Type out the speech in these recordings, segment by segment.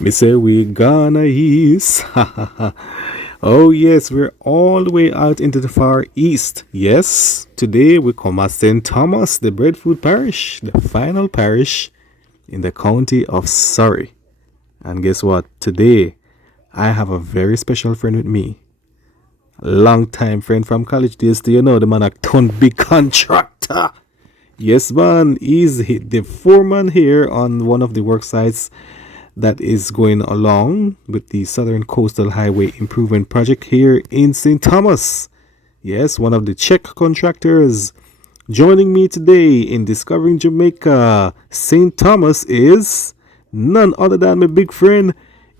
Me say we gonna east. Oh yes, we're all the way out into the far east. Yes, today we come at St. Thomas, the breadfruit parish, the final parish in the county of Surrey. And guess what? Today I have a very special friend with me. Long time friend from college days. Do you know the man a ton big contractor? Yes, man. He's the foreman here on one of the work sites that is going along with the Southern Coastal Highway Improvement Project here in St. Thomas. Yes, one of the Czech contractors. Joining me today in Discovering Jamaica, St. Thomas is none other than my big friend,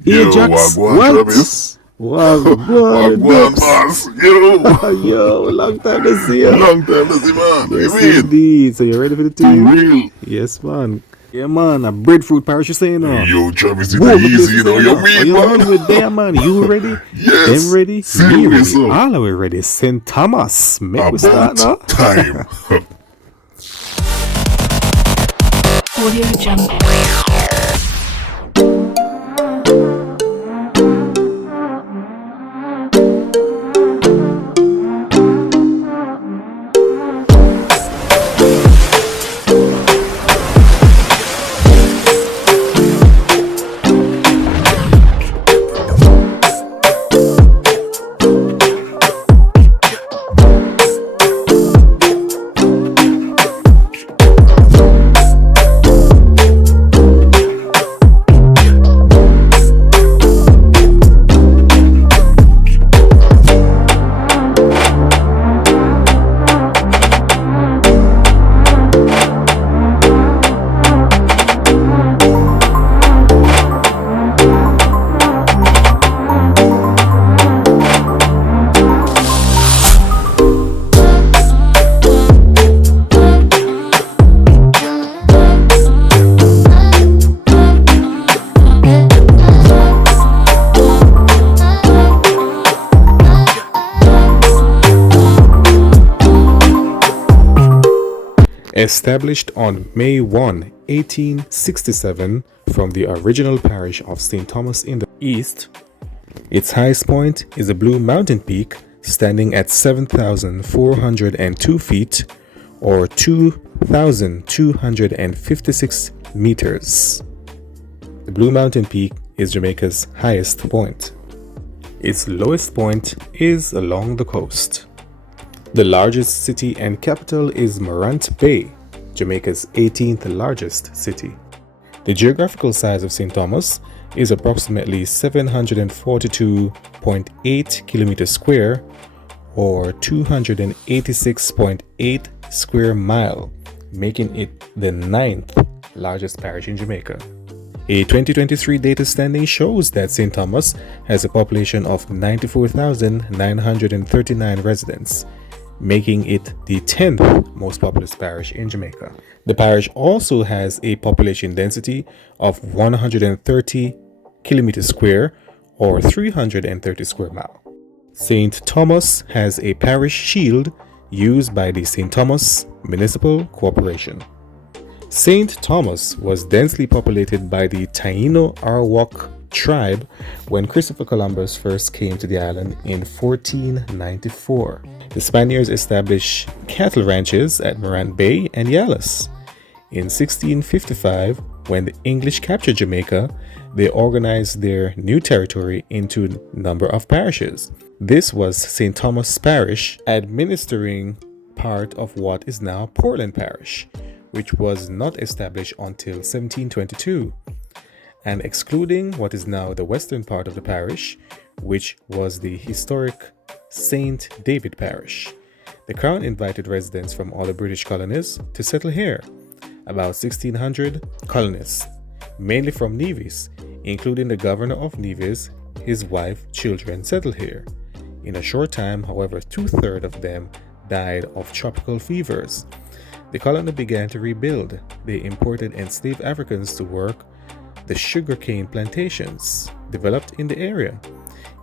Ajax. Wagwan, Travis. Wagwan, boss. Yo. Yo, long time to see you. Long time to see, man. Yes, You mean? indeed. So you ready for the For team? real. Yes, man. Yeah, man. A breadfruit parish, you saying, Yo, Travis, Whoa, it's easy, you know. You mean, you man? ready with them, man? You ready? Yes. Them ready? Seriously, Me ready. sir. All of we ready. St. Thomas. Make we start now. About time. Audio Jungle. Established on May 1, 1867, from the original parish of St. Thomas in the east, its highest point is a Blue Mountain Peak standing at 7,402 feet or 2,256 meters. The Blue Mountain Peak is Jamaica's highest point. Its lowest point is along the coast. The largest city and capital is Morant Bay, Jamaica's 18th largest city. The geographical size of St. Thomas is approximately 742.8 kilometers square or 286.8 square mile, making it the 9th largest parish in Jamaica. A 2023 data standing shows that St. Thomas has a population of 94,939 residents, making it the 10th most populous parish in Jamaica. The parish also has a population density of 130 kilometers square or 330 square mile. St. Thomas has a parish shield used by the St. Thomas Municipal Corporation. St. Thomas was densely populated by the Taino Arawak tribe when Christopher Columbus first came to the island in 1494. The Spaniards established cattle ranches at Morant Bay and Yalis. In 1655, when the English captured Jamaica, they organized their new territory into a number of parishes. This was St. Thomas Parish, administering part of what is now Portland Parish, which was not established until 1722, and excluding what is now the western part of the parish, which was the historic St. David Parish. The Crown invited residents from all the British colonies to settle here. About 1,600 colonists, mainly from Nevis, including the governor of Nevis, his wife, children, settled here. In a short time, however, 2/3 of them died of tropical fevers. The colony began to rebuild. They imported enslaved Africans to work the sugarcane plantations developed in the area.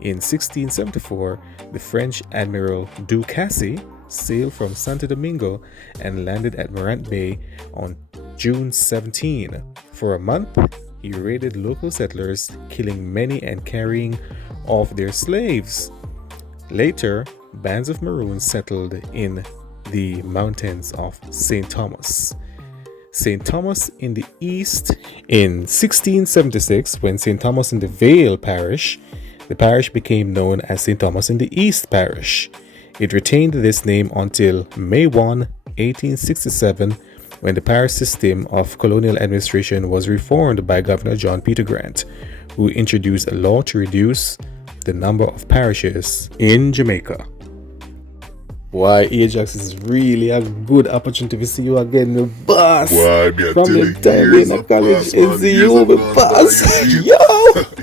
In 1674, the French Admiral Du Cassis sailed from Santo Domingo and landed at Morant Bay on June 17. For a month, he raided local settlers, killing many and carrying off their slaves. Later, bands of Maroons settled in the mountains of St. Thomas. St. Thomas in the east. In 1676, when St. Thomas in the Vale Parish, the parish became known as St. Thomas in the East Parish. It retained this name until May 1, 1867, when the parish system of colonial administration was reformed by Governor John Peter Grant, who introduced a law to reduce the number of parishes in Jamaica. Why, Ajax is really a good opportunity to see you again, my boss. Why, me I From tell the you, time years in of college, past, man, it's years you, of my past, boss. man, you see? Yo!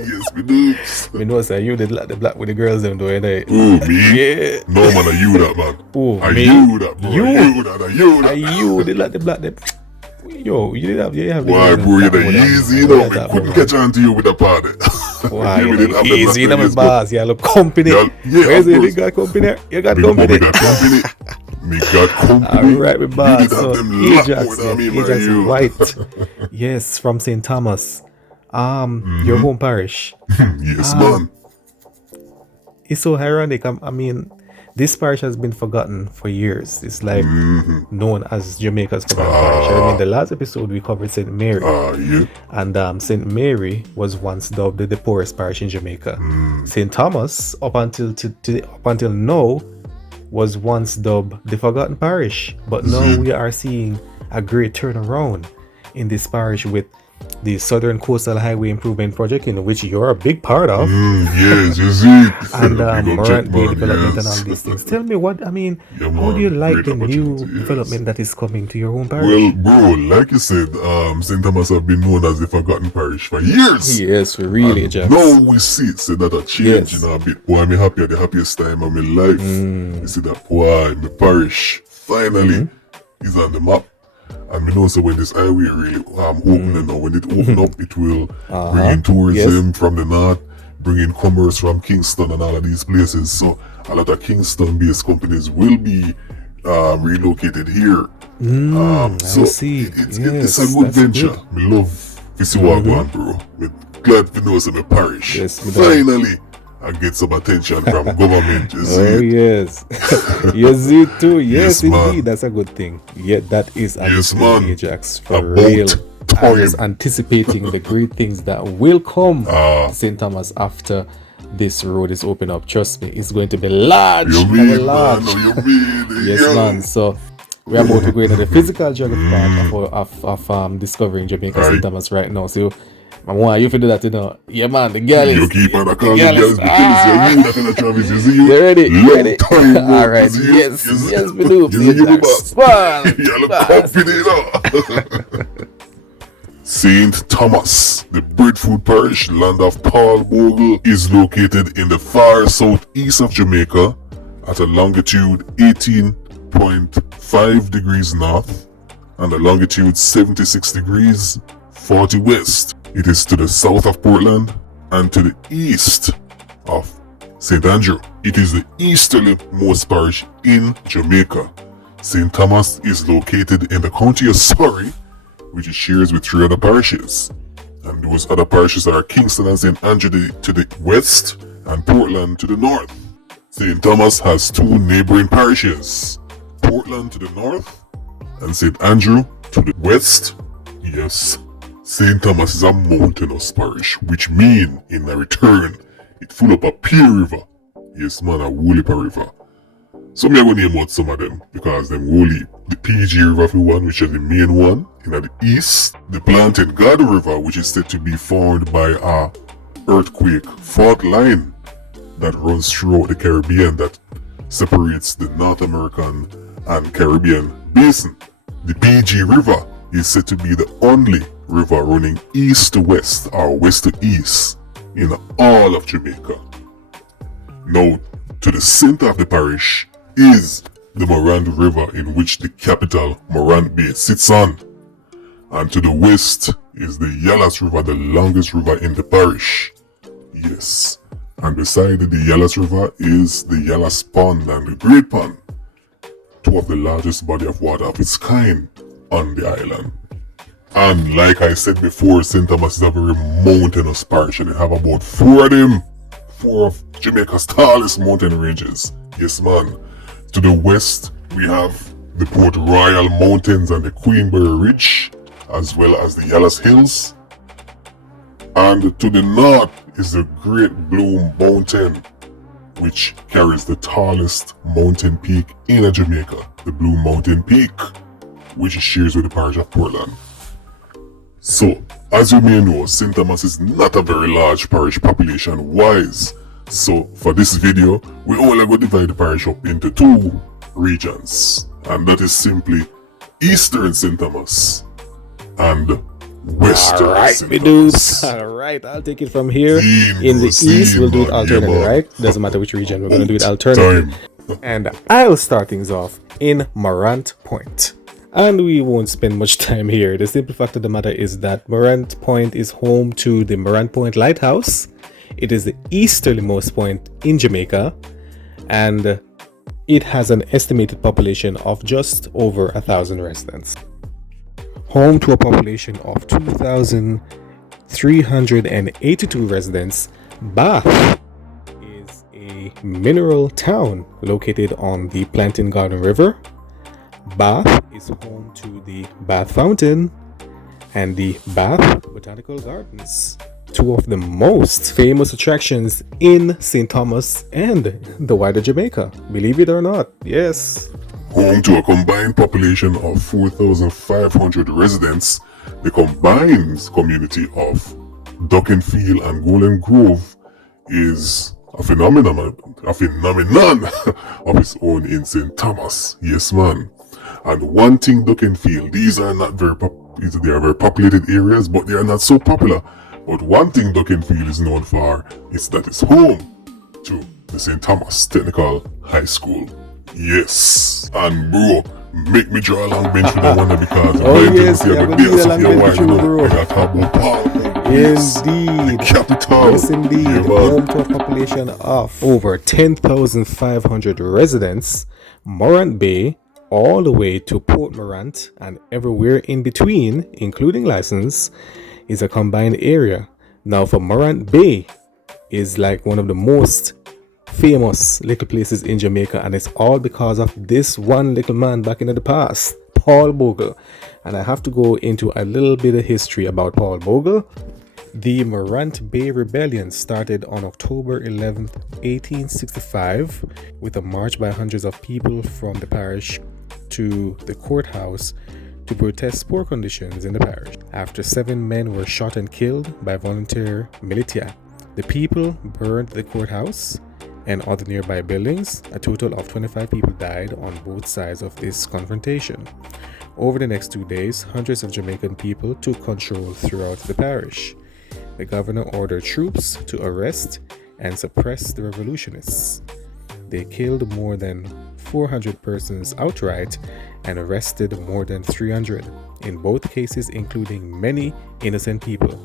Yes, we do. Me know, sir, you did like the black with the girls, them, though, innit? Who, me? Yeah. No, man, are you that, man? Who, Are me? you that, bro? You? Are you that? Are you that? You did like the black, them. Yo, you have the Why, girls bro, you're that the would have- easy, you would know, have we that, couldn't man. catch on to you with the party. Why, We you didn't have the easy, you know, my black ladies, boss. You look company. Yeah, Where's of the course. got company? You got Big up, company. we got company. Me got company. Alright, my You boss. did have So, them lot Ajax, more than me, man, Ajax you. White. Yes, from St. Thomas. Your home parish. Yes, man. It's so ironic. I mean, this parish has been forgotten for years. It's like known as Jamaica's forgotten parish. I remember the last episode we covered St. Mary. Yeah. And St. Mary was once dubbed the poorest parish in Jamaica. St. Thomas, up until now, was once dubbed the forgotten parish. But now we are seeing a great turnaround in this parish with the Southern Coastal Highway Improvement Project, in which you're a big part of, Yes, you see. and Big up Morant Bay Jackman, development yes. and all these things. Tell me what, I mean, Yeah, how do you man, like great the new opportunity, yes. development that is coming to your home parish? Well, bro, like you said, St. Thomas have been known as the forgotten parish for years. Yes, really, Jax. Now we see it, say that a change, Yes. you know, a bit. Boy, I'm happy at the happiest time of my life. You see that, boy, my parish finally is on the map. And we know, so when this highway really opening now, when it open up, it will bring in tourism from the north, bring in commerce from Kingston and all of these places. So a lot of Kingston-based companies will be relocated here. So I see. It's Yes, a good that's venture. good. Me love to see what going, bro. Me glad to know some parish. Yes, me done. Finally, I get some attention from government. You see Oh it? yes, yes you too. Yes, Yes, man. indeed, that's a good thing. Yeah, that is a Yes, good thing, man. Ajax, for About real. I'm time. just anticipating the great things that will come Ah. to St. Thomas after this road is open up. Trust me, it's going to be large. You Very mean, man? large. No, you mean? Yes, Yo. man. So we're about to go into the physical journey part of discovering Jamaica St. Aye. Thomas right now. So I want you to do that, you know. Yeah, man. The girl is. You keep on a call the the girl girls is- because you that in the Travis. You see you? You ready? You Long ready? time, bro. All right. You see you? Yes. You see- Yes, we do. You see you, Ajax. boss? Fun. You look Fast. confident, you know? St. Thomas, the breadfruit parish, land of Paul Bogle, is located in the far southeast of Jamaica at a longitude 18.5 degrees north and a longitude 76 degrees 40 west. It is to the south of Portland and to the east of St. Andrew. It is the easterlymost parish in Jamaica. St. Thomas is located in the county of Surrey, which it shares with 3 other parishes. And those other parishes are Kingston and St. Andrew to the west and Portland to the north. St. Thomas has 2 neighboring parishes, Portland to the north and St. Andrew to the west. Yes, St. Thomas is a mountainous parish, which mean in a return, it full up a Peer River. Yes man, a Woolipa River. So me I go name out some of them because them woolly. The PG River for one, which is the main one in the east. The Plantain God River, which is said to be formed by a earthquake fault line that runs throughout the Caribbean that separates the North American and Caribbean basin. The PG River is said to be the only river running east to west or west to east in all of Jamaica. Now, to the center of the parish is the Morant River, in which the capital Morant Bay sits on. And to the west is the Yallas River, the longest river in the parish. Yes. And beside the Yallas River is the Yallas Pond and the Great Pond, 2 of the largest body of water of its kind on the island. And like I said before, St. Thomas is a very mountainous parish, and they have about 4 of them. 4 of Jamaica's tallest mountain ranges. Yes, man. To the west, we have the Port Royal Mountains and the Queenberry Ridge, as well as the Yallas Hills. And to the north is the Great Blue Mountain, which carries the tallest mountain peak in Jamaica, the Blue Mountain Peak, which it shares with the parish of Portland. So, as you may know, St. Thomas is not a very large parish population-wise. So, for this video, we only going to divide the parish up into 2 regions. And that is simply Eastern St. Thomas and Western St. Thomas. Alright, I'll take it from here. In the east, we'll do it alternately, right? Doesn't matter which region, we're going to do it alternately. And I'll start things off in Morant Point. And we won't spend much time here. The simple fact of the matter is that Morant Point is home to the Morant Point Lighthouse. It is the easterlymost point in Jamaica, and it has an estimated population of just over 1,000 residents. Home to a population of 2,382 residents, Bath is a mineral town located on the Plantain Garden River. Bath is home to the Bath Fountain and the Bath Botanical Gardens, 2 of the most famous attractions in St. Thomas and the wider Jamaica, believe it or not. Yes. Home to a combined population of 4,500 residents, the combined community of Duckenfield and Golden Grove is a phenomenon of its own in St. Thomas. Yes, man. And one thing Duckenfield, these are not very they are very populated areas, but they are not so popular. But one thing Duckenfield is known for is that it's home to the St. Thomas Technical High School. Yes. And bro, make me draw a long bench for the one because Indeed. The capital. Yes, indeed. Home to a population of over 10,500 residents, Morant Bay, all the way to Port Morant and everywhere in between, including license, is a combined area. Now, for Morant Bay is like one of the most famous little places in Jamaica, and it's all because of this one little man back in the past, Paul Bogle. And I have to go into a little bit of history about Paul Bogle. The Morant Bay Rebellion started on October 11th, 1865, with a march by hundreds of people from the parish to the courthouse to protest poor conditions in the parish. After 7 men were shot and killed by volunteer militia, the people burned the courthouse and other nearby buildings. A total of 25 people died on both sides of this confrontation. Over the next 2 days, hundreds of Jamaican people took control throughout the parish. The governor ordered troops to arrest and suppress the revolutionists. They killed more than 400 persons outright and arrested more than 300, in both cases including many innocent people.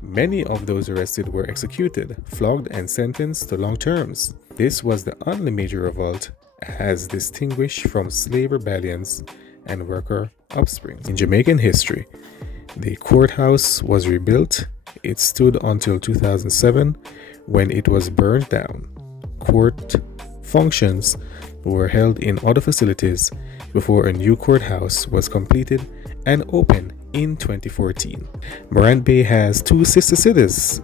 Many of those arrested were executed, flogged, and sentenced to long terms. This was the only major revolt as distinguished from slave rebellions and worker upsprings. In Jamaican history, the courthouse was rebuilt. It stood until 2007 when it was burned down. Court functions were held in other facilities before a new courthouse was completed and opened in 2014. Morant Bay has 2 sister cities,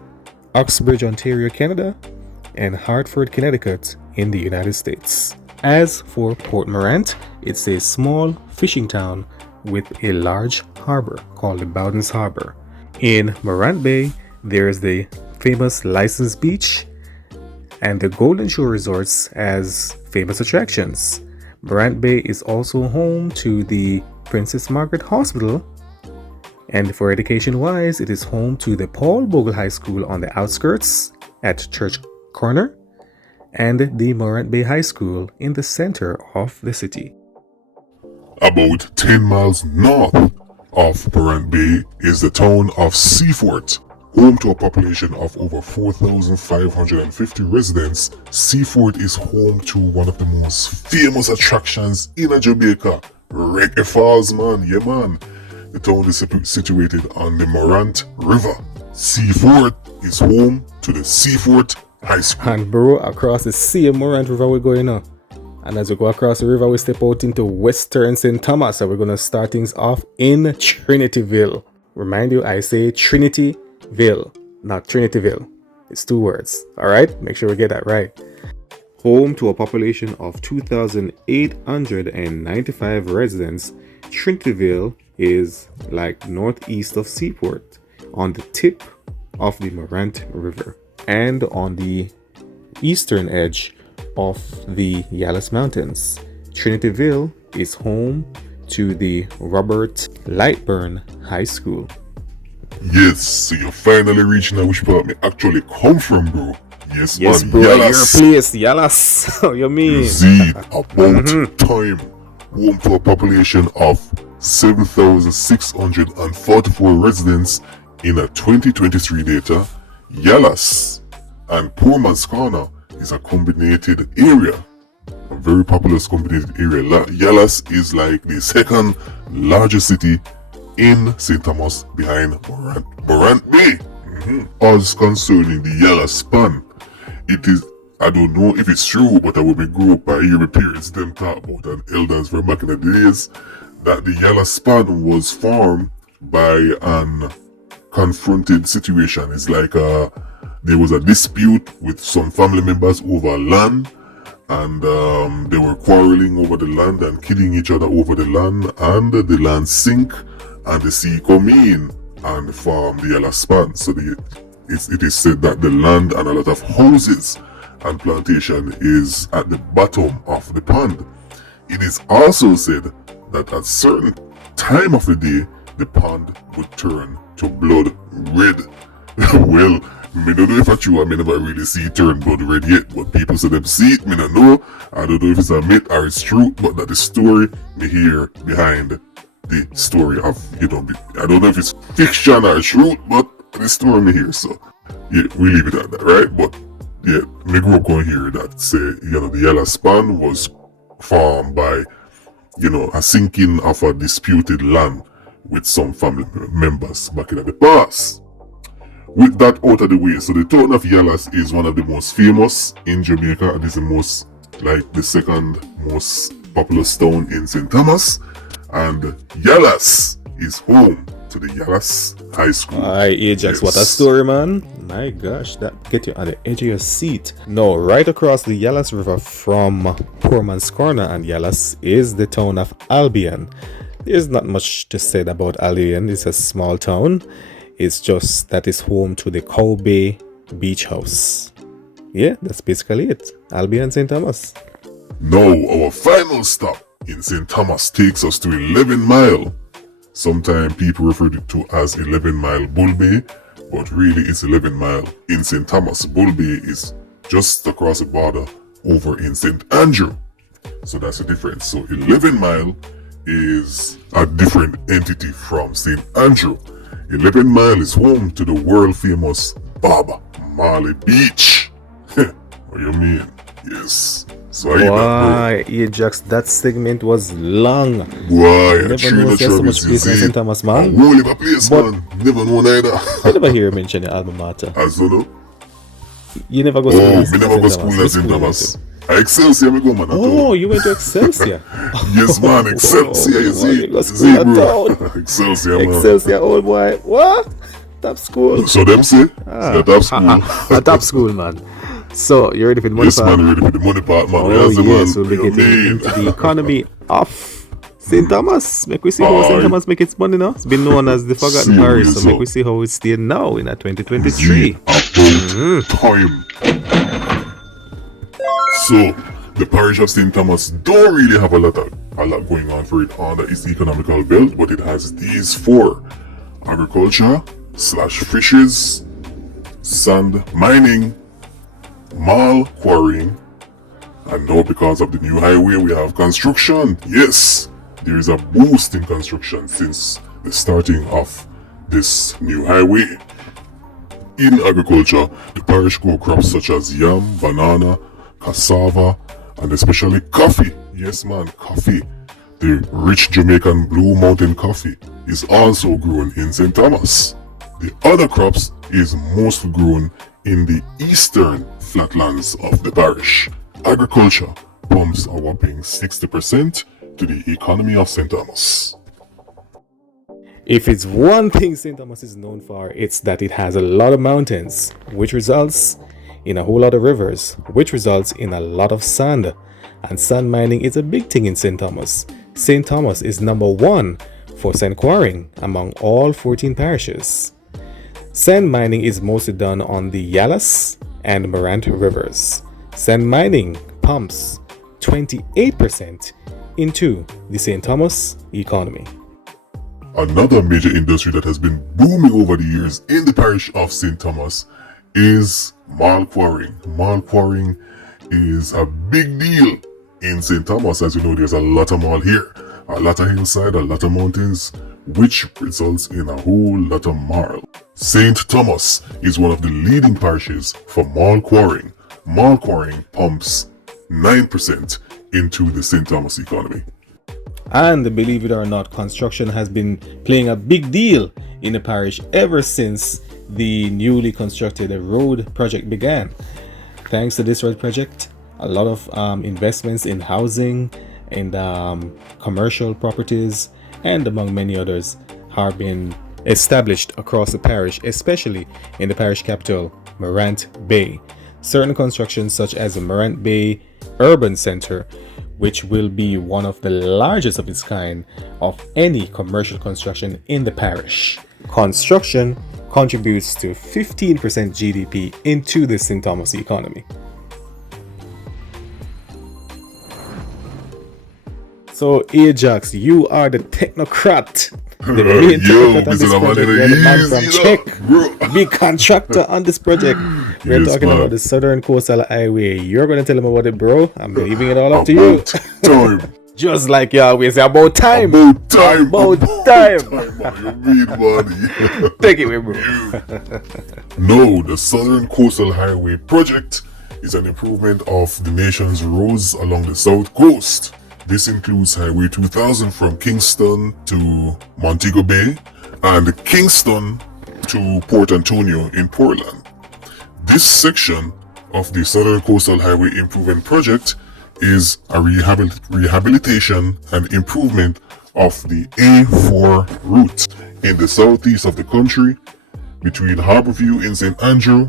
Uxbridge, Ontario, Canada, and Hartford, Connecticut in the United States. As for Port Morant, it's a small fishing town with a large harbor called the Bowden's Harbor. In Morant Bay, there's the famous License Beach and the Golden Shore Resorts as famous attractions. Morant Bay is also home to the Princess Margaret Hospital, and for education wise, it is home to the Paul Bogle High School on the outskirts at Church Corner and the Morant Bay High School in the center of the city. About 10 miles north of Morant Bay is the town of Seafort. Home to a population of over 4,550 residents, Seafort is home to one of the most famous attractions in Jamaica, Reggae Falls, man. Yeah, man. The town is situated on the Morant River. Seafort is home to the Seafort High School. And bro, across the same Morant River we're going now. And as we go across the river, we step out into Western St. Thomas. And we're going to start things off in Trinityville. Remind you, I say Trinityville, not Trinityville. It's 2 words. All right? Make sure we get that right. Home to a population of 2,895 residents, Trinityville is like northeast of Seaport, on the tip of the Morant River, and on the eastern edge of the Yalas Mountains. Trinityville is home to the Robert Lightburn High School. Yes, so you finally reaching out which part me actually come from, bro. Yes, Yes, man. bro, Yalas. your place, Yalas. How you mean? Indeed, about time. Home to a population of 7,644 residents in a 2023 data. Yalas and Poor Man's Corner is a combined area. A very populous combined area. Yalas is like the second largest city in St. Thomas behind Morant Bay. As concerning the Yalas span, it is, I don't know if it's true, but I will be grew up by hear my parents them talk about and elders from back in the days that the Yalas span was formed by an confronted situation. It's like there was a dispute with some family members over land, and they were quarreling over the land and killing each other over the land, and the land sink and the sea come in and form the Yalas span. So it is said that the land and a lot of houses and plantation is at the bottom of the pond. It is also said that at certain time of the day, the pond would turn to blood red. Well, me don't know if it's true. I may never really see it turn blood red yet, but people say them see it. Me don't know. I don't know if it's a myth or it's true, but that the story me hear behind the story of, I don't know if it's fiction or truth, but the story me hear. So yeah, we leave it at that, right? But yeah, me grew up going here that say, the Yalas span was formed by, a sinking of a disputed land with some family members back in the past. With that out of the way, so the town of Yalas is one of the most famous in Jamaica. It is the second most populous town in St. Thomas. And Yalas is home to the Yalas High School. Aye, Ajax, what a story, man. My gosh, that get you on the edge of your seat. No, right across the Yalas River from Poor Man's Corner and Yalas is the town of Albion. There's not much to say about Albion. It's a small town. It's just that it's home to the Cow Bay Beach House. Yeah, that's basically it. Albion, St. Thomas. Now, our final stop in St. Thomas takes us to 11 Mile. Sometimes people refer to it as 11 Mile Bull Bay, but really it's 11 Mile in St. Thomas. Bull Bay is just across the border over in St. Andrew. So that's the difference. So 11 Mile is a different entity from St. Andrew. 11 Mile is home to the world famous Bob Marley Beach. What do you mean? Yes. So Why, Ajax, that segment was long. Why? I never know so much place in St. Thomas, man. Whole of a place, But- man. Never know neither. I never hear you mention your alma mater. As you know. You never go to Oh, St. me never go Thomas. school Which at St. school you Thomas. went Excelsior me go, man. to? Oh, you went to Excelsior. Yes, man. Excelsior, you see. You go You school see, at bro. town. Excelsior, man. Excelsior, old boy. What? Top school. So them say, that top school. A top school, man. So, you ready for the money Yes, part? man, ready for the money part, man. Oh, Yes, man. yes, we'll be You getting mean? into the economy of St. Thomas. Make we see how St. Aye. Thomas make its money now. It's been known as the Forgotten Parish, so Serious, make oh. we see how it's staying now in 2023. About time. So, the parish of St. Thomas don't really have a lot going on for it on the East Economical Belt, but it has these four: agriculture / fishes, sand mining, mall quarrying, and now because of the new highway we have construction. Yes, there is a boost in construction since the starting of this new highway. In agriculture, the parish grow crops such as yam, banana, cassava, and especially coffee. Yes, man, coffee. The rich Jamaican Blue Mountain coffee. is also grown in St. Thomas. The other crops is mostly grown in the eastern flatlands of the parish. Agriculture pumps a whopping 60% to the economy of St. Thomas. If it's one thing St. Thomas is known for, it's that it has a lot of mountains, which results in a whole lot of rivers, which results in a lot of sand. And sand mining is a big thing in St. Thomas. St. Thomas is number one for sand quarrying among all 14 parishes. Sand mining is mostly done on the Yalas and Morant rivers. Sand mining pumps 28% into the St. Thomas economy. Another major industry that has been booming over the years in the parish of St. Thomas is marl quarrying. Marl quarrying is a big deal in St. Thomas. As you know, there's a lot of marl here, a lot of hillside, a lot of mountains, which results in a whole lot of marl. St. Thomas is one of the leading parishes for marl quarrying. Marl quarrying pumps 9% into the St. Thomas economy. And believe it or not, construction has been playing a big deal in the parish ever since the newly constructed road project began. Thanks to this road project, a lot of investments in housing and commercial properties, and among many others, have been established across the parish, especially in the parish capital, Morant Bay. Certain constructions such as the Morant Bay Urban Center, which will be one of the largest of its kind of any commercial construction in the parish. Construction contributes to 15% GDP into the St. Thomas economy. So Ajax, you are the technocrat. The main technocrat on this project. You're the man from Czech. Big contractor on this project. We're talking about the Southern Coastal Highway. You're going to tell them about it, bro. I'm leaving it all up to you. Time. Just like you always say, about time. About time. About time. You mean money. Take it away, bro. No, the Southern Coastal Highway project is an improvement of the nation's roads along the south coast. This includes Highway 2000 from Kingston to Montego Bay and Kingston to Port Antonio in Portland. This section of the Southern Coastal Highway Improvement Project is a rehabilitation and improvement of the A4 route in the southeast of the country between Harborview in St. Andrew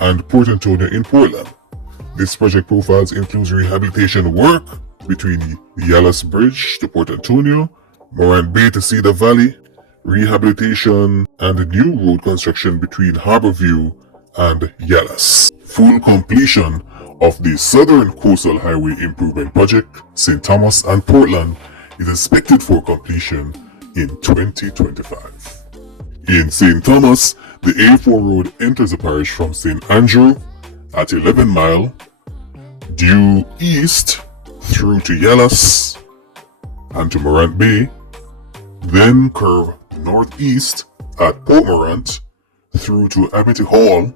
and Port Antonio in Portland. This project profiles includes rehabilitation work between the Yalas Bridge to Port Antonio, Morant Bay to Cedar Valley, rehabilitation and new road construction between Harborview and Yalas. Full completion of the Southern Coastal Highway Improvement Project, St. Thomas and Portland is expected for completion in 2025. In St. Thomas, the A4 road enters the parish from St. Andrew at 11 Mile, due east through to Yalas and to Morant Bay, then curve northeast at Port Morant through to Amity Hall,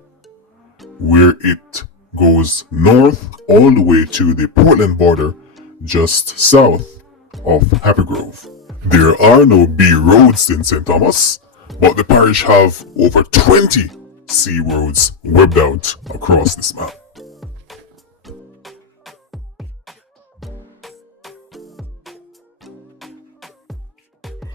where it goes north all the way to the Portland border just south of Happy Grove. There are no B roads in St. Thomas, but the parish have over 20 C roads webbed out across this map.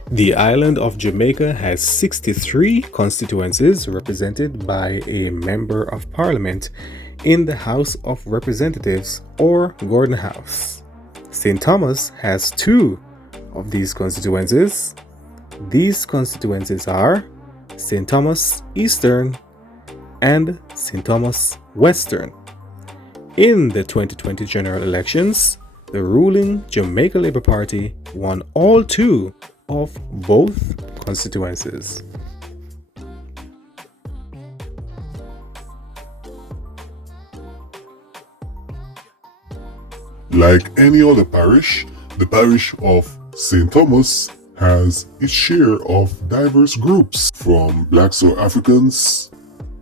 The island of Jamaica has 63 constituencies represented by a Member of Parliament in the House of Representatives or Gordon House. St. Thomas has 2 of these constituencies. These constituencies are St. Thomas Eastern and St. Thomas Western. In the 2020 general elections, the ruling Jamaica Labour Party won all 2 of both constituencies. Like any other parish, the parish of St. Thomas has its share of diverse groups, from blacks or Africans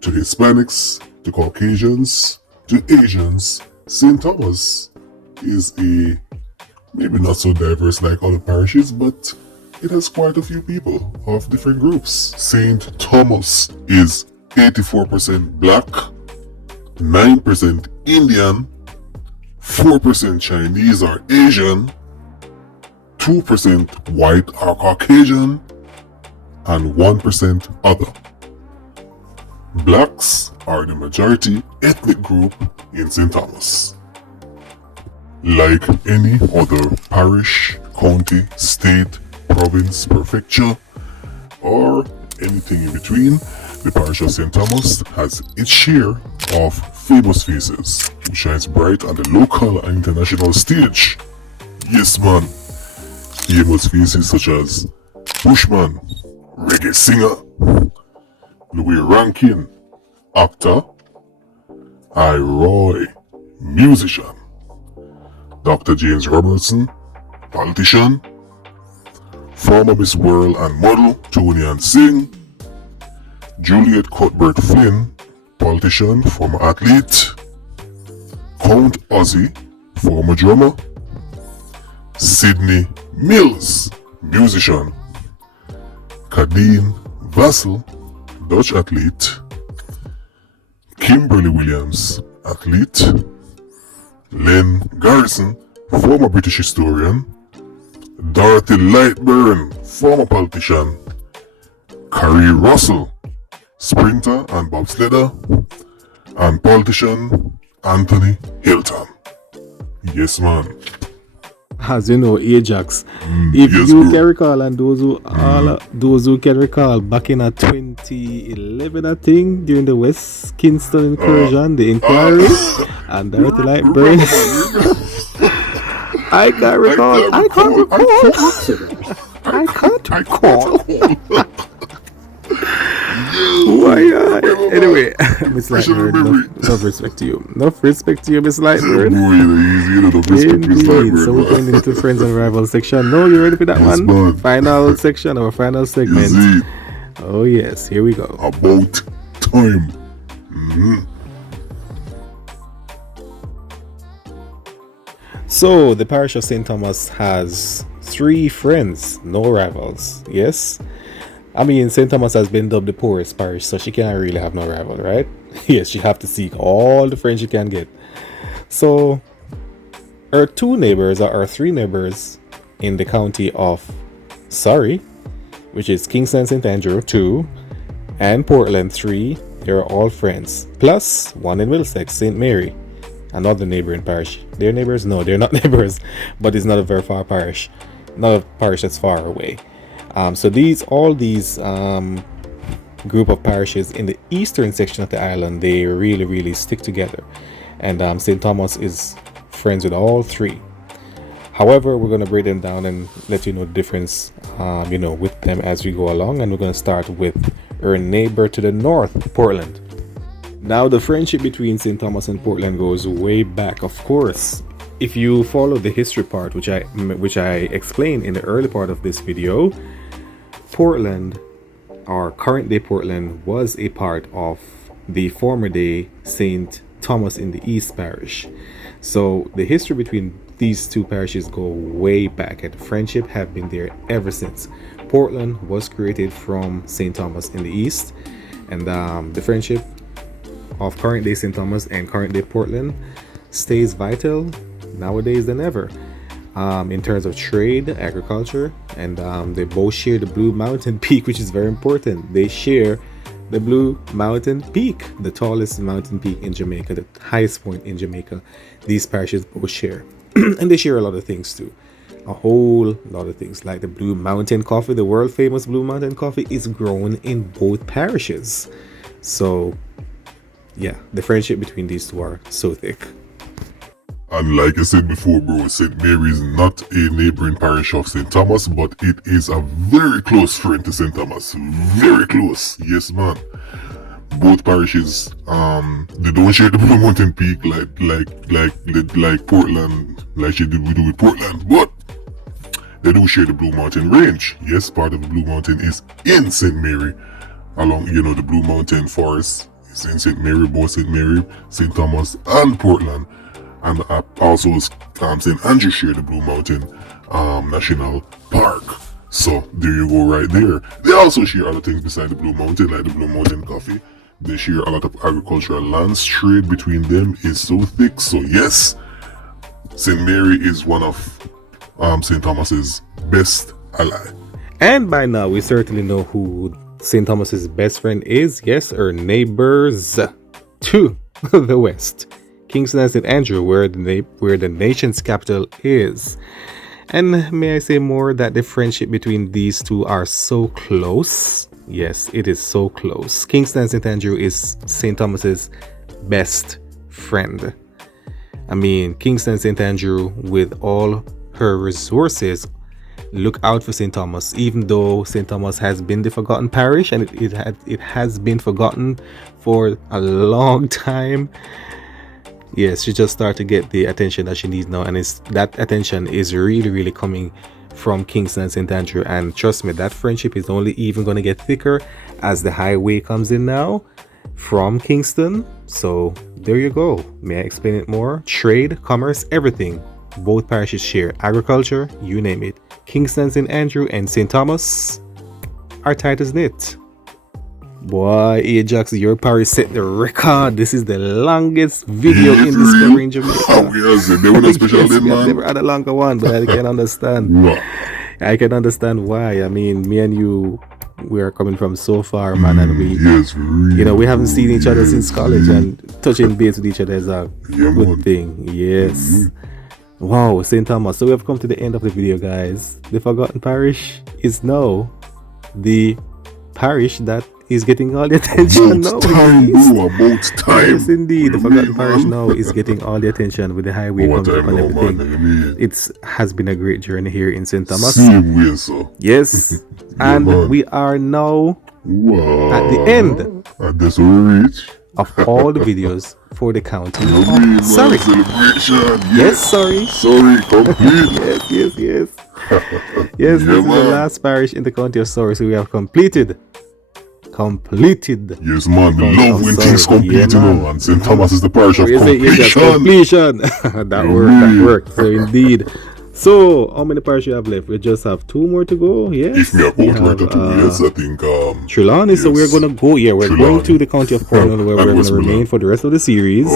to Hispanics to Caucasians to Asians. St. Thomas is a maybe not so diverse like other parishes, but it has quite a few people of different groups. St. Thomas is 84% black, 9% Indian, 4% Chinese or Asian, 2% white or Caucasian, and 1% other. Blacks are the majority ethnic group in St. Thomas. Like any other parish, county, state, province, prefecture, or anything in between, the parish of St. Thomas has its share of famous faces who shines bright on the local and international stage. Yes man, famous faces such as Bushman, reggae singer, Louis Rankin, actor, I. Roy, musician, Dr. James Robertson, politician, former Miss World and model Tony Ann Singh, Juliet Cuthbert Flynn, politician, former athlete, Count Ozzy, former drummer, Sidney Mills, musician, Kadeen Vassell, Dutch athlete, Kimberly Williams, athlete, Len Garrison, former British historian, Dorothy Lightburn, former politician, Carrie Russell, sprinter and bobsledder, and politician Anthony Hilton. Yes man. As you know, Ajax. If yes, you bro. can recall, and those who can recall, back in 2011, I think, during the West Kingston incursion, the inquiry, and Dorothy Lightburn. I can't recall. I can't recall. Anyway, Miss Lightburn, enough respect to you. Enough respect to you, Miss Lightburn. Indeed. So we're going into friends and rivals section. No, you ready for that one? Man. Final section, our final segment. Is it Oh yes, here we go. about time? So the parish of St. Thomas has 3 friends, no rivals. Yes. I mean, St. Thomas has been dubbed the poorest parish, so she can't really have no rival, right? Yes, she have to seek all the friends she can get. So, her 3 neighbors in the county of Surrey, which is Kingston St. Andrew 2, and Portland 3, they are all friends. Plus, one in Middlesex, St. Mary, another neighboring parish. They're neighbors? No, they're not neighbors, but it's not a very far parish. Not a parish that's far away. So all these group of parishes in the eastern section of the island, they really stick together, and St. Thomas is friends with all 3. However, we're going to break them down and let you know the difference with them as we go along, and we're going to start with our neighbor to the north, Portland. Now, the friendship between St. Thomas and Portland goes way back, of course. If you follow the history part, which I explained in the early part of this video, Portland, or current day Portland, was a part of the former day St. Thomas in the East Parish. So the history between these 2 parishes go way back, and friendship have been there ever since. Portland was created from St. Thomas in the East, and the friendship of current day St. Thomas and current day Portland stays vital nowadays than ever. In terms of trade, agriculture, and they both share the Blue Mountain Peak, which is very important. They share the Blue Mountain Peak, the tallest mountain peak in Jamaica, the highest point in Jamaica. These parishes both share. And they share a lot of things too. A whole lot of things, like the Blue Mountain coffee, the world famous Blue Mountain coffee, is grown in both parishes. So yeah, the friendship between these 2 are so thick. And like I said before, bro, St. Mary is not a neighboring parish of St. Thomas, but it is a very close friend to St. Thomas. Very close. Yes, man. Both parishes, they don't share the Blue Mountain Peak like Portland, like we do with Portland, but they do share the Blue Mountain Range. Yes, part of the Blue Mountain is in St. Mary, along, the Blue Mountain Forest is in St. Mary, both St. Mary, St. Thomas, and Portland. And also St. Andrew share the Blue Mountain National Park. So there you go right there. They also share other things beside the Blue Mountain, like the Blue Mountain coffee. They share a lot of agricultural lands. Trade between them is so thick. So yes, St. Mary is one of St. Thomas's best ally. And by now, we certainly know who St. Thomas's best friend is. Yes, our neighbors to the west, Kingston and St. Andrew, where the nation's capital is. And may I say more that the friendship between these two are so close. Yes, it is so close. Kingston and St. Andrew is St. Thomas's best friend. I mean, Kingston and St. Andrew, with all her resources, look out for St. Thomas, even though St. Thomas has been the forgotten parish, and it has been forgotten for a long time. Yes, she just started to get the attention that she needs now, and that attention is really coming from Kingston and St. Andrew. And trust me, that friendship is only even going to get thicker as the highway comes in now from Kingston. So there you go. May I explain it more? Trade, commerce, everything. Both parishes share agriculture, you name it. Kingston, St. Andrew, and St. Thomas are tight as knit. Boy, Ajax, your parish set the record. This is the longest video in Discovering Jamaica. They were not special then, man. I've never had a longer one, but I can understand. I can understand why. I mean, me and you, we are coming from so far, man, and we haven't seen each other since college, and touching base with each other is a good thing. Yes. Wow, St. Thomas. So we have come to the end of the video, guys. The forgotten parish is now the parish that is getting all the attention now. About time. Yes, indeed. The forgotten parish now is getting all the attention with the highway coming up and everything. It has been a great journey here in St. Thomas. Yes. And we are now at the end of all the videos for the county. Sorry. Yes, sorry. Complete. Yes. Yes, this is the last parish in the county of Surrey, so we have completed. Yes, man. We love when things complete, you know, and St. Thomas is the parish of completion. That worked. So indeed. So, how many parishes you have left? We just have 2 more to go. Yes. If we have about 2, yes, I think. Trelawney. Yes. So we're gonna go. We're going to the county of Cornwall, where we're gonna remain for the rest of the series.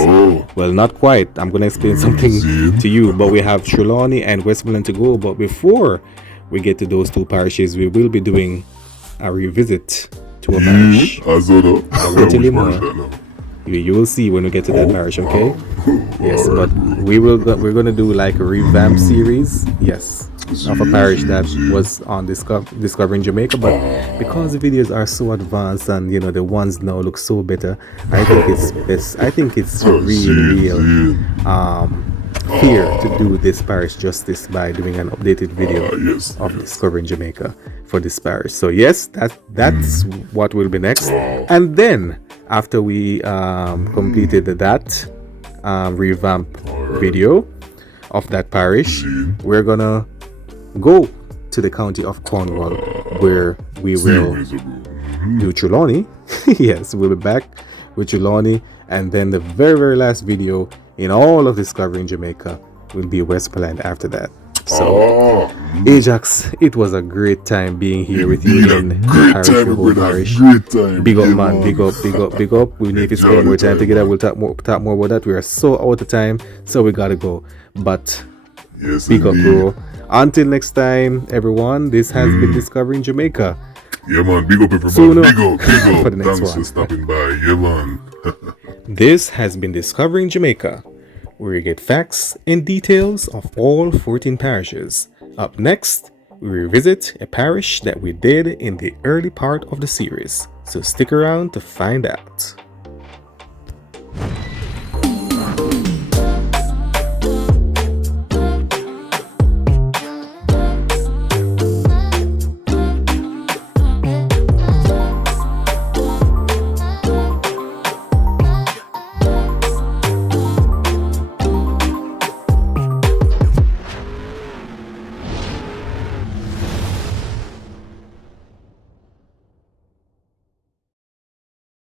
Well, not quite. I'm gonna explain something to you. But we have Trelawney and Westmoreland to go. But before we get to those 2 parishes, we will be doing a revisit to a parish. I will tell you more. You will see when we get to that parish, okay? Yes, but we're gonna do like a revamp series, yes, of a parish that was on Discovering Jamaica. But because the videos are so advanced and the ones now look so better, I think it's best. I think it's real fair to do this parish justice by doing an updated video of Discovering Jamaica for this parish. So yes, that's what will be next. And then after we completed that revamp video of that parish, we're gonna go to the county of Cornwall, where we will do Trelawney. Yes, we'll be back with Trelawney, and then the very last video in all of Discovering Jamaica will be Westmoreland after that. So, Ajax, it was a great time being here with you in Parish. Big up, man. Big up. We need to spend more time together. We'll talk more about that. We are so out of time, so we gotta go. But big up, bro. Until next time, everyone. This has been Discovering Jamaica. Yeah, man. Big up, everybody. Big up. For the next Thanks for stopping by. Yeah, man. This has been Discovering Jamaica, where you get facts and details of all 14 parishes. Up next, we revisit a parish that we did in the early part of the series, so stick around to find out.